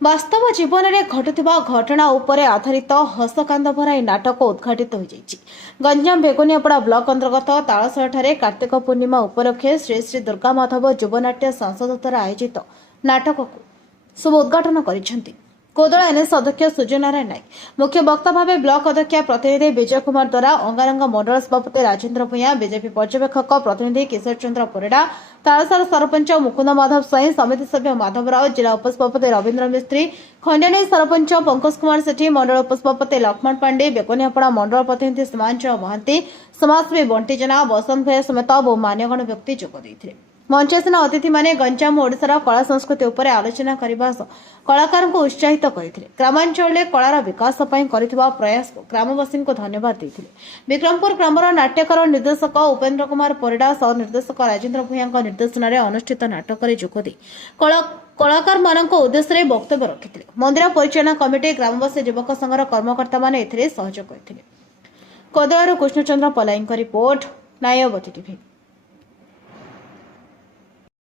ବାସ୍ତବ ଜୀବନରେ ଘଟୁଥିବା ଘଟଣା ଉପରେ ଆଧାରିତ ହସକାନ୍ଦ ଭରା ଏହି ନାଟକ ଉଦ୍ଘାଟିତ ହୋଇଯାଇଛି। ଗଞ୍ଜାମ ବେଗୁନିଆପଡ଼ା ବ୍ଲକ ଅନ୍ତର୍ଗତ ତାଳସରାଠାରେ କାର୍ତ୍ତିକ ପୂର୍ଣ୍ଣିମା ଉପଲକ୍ଷେ ଶ୍ରୀ ଶ୍ରୀ ଦୁର୍ଗାମାଧବ ଯୁବନାଟ୍ୟ ସଂସଦ ଦ୍ୱାରା ଆୟୋଜିତ ନାଟକକୁ ଶୁଭ ଉଦ୍ଘାଟନ କରିଛନ୍ତି କୋଦଳ ଏନ୍ଏସ୍ ଅଧ୍ୟକ୍ଷ ସୂର୍ଯ୍ୟନାରାୟଣ ନାୟକ। ମୁଖ୍ୟ ବକ୍ତା ଭାବେ ବ୍ଲକ ଅଧ୍ୟକ୍ଷ ପ୍ରତିନିଧି ବିଜୟ କୁମାର ଦ୍ୱାରା, ଅଙ୍ଗାରଙ୍ଗ ମଣ୍ଡଳ ସଭାପତି ରାଜେନ୍ଦ୍ର ଭୂୟାଁ, ବିଜେପି ପର୍ଯ୍ୟବେକ୍ଷକ ପ୍ରତିନିଧି କିଶୋର ଚନ୍ଦ୍ର ପରିଡ଼ା, ତାଳସାର ସରପଞ୍ଚ ମୁକୁନ୍ଦ ମାଧବ ସ୍ୱାଇଁ, ସମିତି ସଭ୍ୟ ମାଧବ ରାଓ, ଜିଲ୍ଲା ଉପସଭାପତି ରବୀନ୍ଦ୍ର ମିସ୍ତ୍ରୀ, ଖଣ୍ଡାନୀ ସରପଞ୍ଚ ପଙ୍କଜ କୁମାର ସେଠୀ, ମଣ୍ଡଳ ଉପସଭାପତି ଲକ୍ଷ୍ମଣ ପାଣ୍ଡେ, ବେଗୁନିଆପଡ଼ା ମଣ୍ଡଳ ପ୍ରତିନିଧି ସୀମାଞ୍ଚଳ ମହାନ୍ତି, ସମାଜସେବୀ ବଣ୍ଟି ଜେନା, ବସନ୍ତ ଭୂୟାଁ ସମେତ ବହୁ ମାନ୍ୟଗଣ୍ୟ ବ୍ୟକ୍ତି ଯୋଗ ଦେଇଥିଲେ। ମଞ୍ଚାସୀନ ଅତିଥିମାନେ ଗଞ୍ଜାମ ଓ ଓଡ଼ିଶାର କଳା ସଂସ୍କୃତି ଉପରେ ଆଲୋଚନା କରିବା ସହ କଳାକାରଙ୍କୁ ଉତ୍ସାହିତ କରିଥିଲେ। ଗ୍ରାମାଞ୍ଚଳରେ କଳାର ବିକାଶ ପାଇଁ କରିଥିବା ପ୍ରୟାସକୁ ଗ୍ରାମବାସୀଙ୍କୁ ଧନ୍ୟବାଦ ଦେଇଥିଲେ। ବିକ୍ରମପୁର ଗ୍ରାମର ନାଟ୍ୟକାର ନିର୍ଦ୍ଦେଶକ ଉପେନ୍ଦ୍ର କୁମାର ପରିଡ଼ା ସହ ନିର୍ଦ୍ଦେଶକ ରାଜେନ୍ଦ୍ର ଭୂୟାଁଙ୍କ ନିର୍ଦ୍ଦେଶନାରେ ଅନୁଷ୍ଠିତ ନାଟକରେ ଯୋଗଦେଇ କଳାକାରମାନଙ୍କ ଉଦ୍ଦେଶ୍ୟରେ ବକ୍ତବ୍ୟ ରଖିଥିଲେ। ମନ୍ଦିର ପରିଚାଳନା କମିଟି, ଗ୍ରାମବାସୀ ଯୁବକ ସଂଘର କର୍ମକର୍ତ୍ତାମାନେ ଏଥିରେ ସହଯୋଗ କରିଥିଲେ। କୋଦଳାରୁ କୃଷ୍ଣଚନ୍ଦ୍ର ପଲାଇଙ୍କ ରିପୋର୍ଟ, ନ୍ୟାୟବତୀ ଟିଭି।